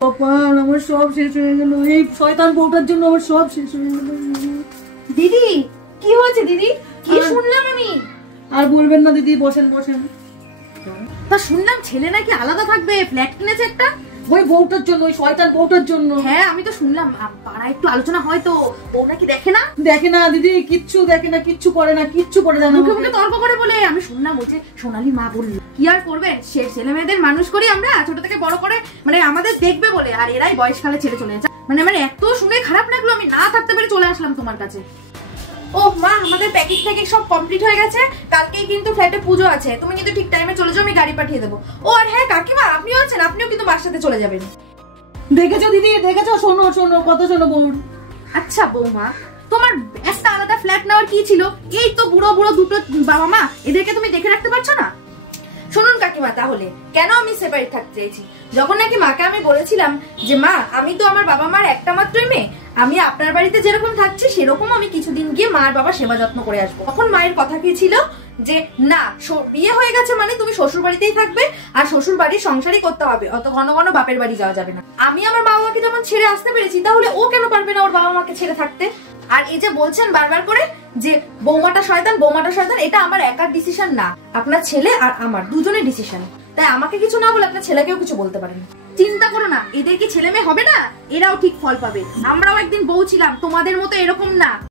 কপাল আমার সব শেষ হয়ে গেল, এই শয়তান বউটার জন্য আমার সব শেষ হয়ে গেল। দিদি কি হয়েছে দিদি? কি শুনলাম আমি? আর বলবেন না দিদি, বসেন বসেন। তা শুনলাম ছেলে নাকি আলাদা থাকবে, ফ্ল্যাট কিনেছে একটা। ওই বউটার জন্য, ওই শয়তান বউটার জন্য। হ্যাঁ আমি তো শুনলাম, পাড়ায় একটু আলোচনা হয় তো, বউ নাকি দেখে না। দেখে না দিদি, কিচ্ছু দেখে না, কিচ্ছু করে না, কিচ্ছু করে না, মুখে মুখে তর্ক করে বলে। আমি শুনলাম বলছে সোনালী মা বললো কি আর করবে, সে ছেলে মেয়েদের মানুষ করি আমরা ছোট থেকে বড় করে, মানে আমাদের দেখবে বলে, আর এরাই বয়সকালে ছেড়ে চলে যায়। মানে আমার এত শুনে খারাপ লাগলো, আমি না থাকতে পেরে চলে আসলাম তোমার কাছে। ও মা, আমাদের প্যাকেজ থেকে সব কমপ্লিট হয়ে গেছে, কালকেই কিন্তু ফ্ল্যাটে পুজো আছে, তুমি কিন্তু ঠিক টাইমে চলে যাও, আমি গাড়ি পাঠিয়ে দেবো। ও আর হ্যাঁ কাকিমা আপনিও আছেন, আপনিও কিন্তু মার সাথে চলে যাবেন। দেখেছো দিদি, দেখেছো? শোনো শোনো, কত শোনো বউর। আচ্ছা বৌমা, তোমার একটা আলাদা ফ্ল্যাট নেওয়ার কি ছিল? এই তো বুড়ো বুড়ো দুটো বাবা মা, এদেরকে তুমি দেখে রাখতে পারছো না? শুনুন কাকিমা, তাহলে কেন আমি সেপারেট থাকতে চাইছি? যখন নাকি মাকে আমি বলেছিলাম যে মা আমি তো আমার বাবা মার একটা মাত্রই মেয়ে, আমি আপনার বাড়িতে যেরকম থাকছি সেরকম আমি কিছুদিন গিয়ে মার বাবা সেবা যত্ন করে আসবো, তখন মায়ের কথা কি ছিল যে না বিয়ে হয়ে গেছে মানে তুমি শ্বশুর বাড়িতেই থাকবে, আর শ্বশুর বাড়ির সংসারই করতে হবে, অত ঘন ঘন বাপের বাড়ি যাওয়া যাবে না। আমি আমার বাবা মাকে যেমন ছেড়ে আসতে পেরেছি, তাহলে ও কেন পারবে না ওর বাবা মাকে ছেড়ে থাকতে? আর এই যে বলছেন বারবার করে যে বৌমাটা শয়তান বৌমাটা শয়তান, এটা আমার একার ডিসিশন না, আপনার ছেলে আর আমার দুজনের ডিসিশন। তাই আমাকে কিছু না বলে আপনার ছেলেকেও কিছু বলতে পারেন। চিন্তা করো না, এদের কি ছেলে মেয়ে হবে না? এরাও ঠিক ফল পাবে। আমরাও একদিন বউ ছিলাম, তোমাদের মতো এরকম না।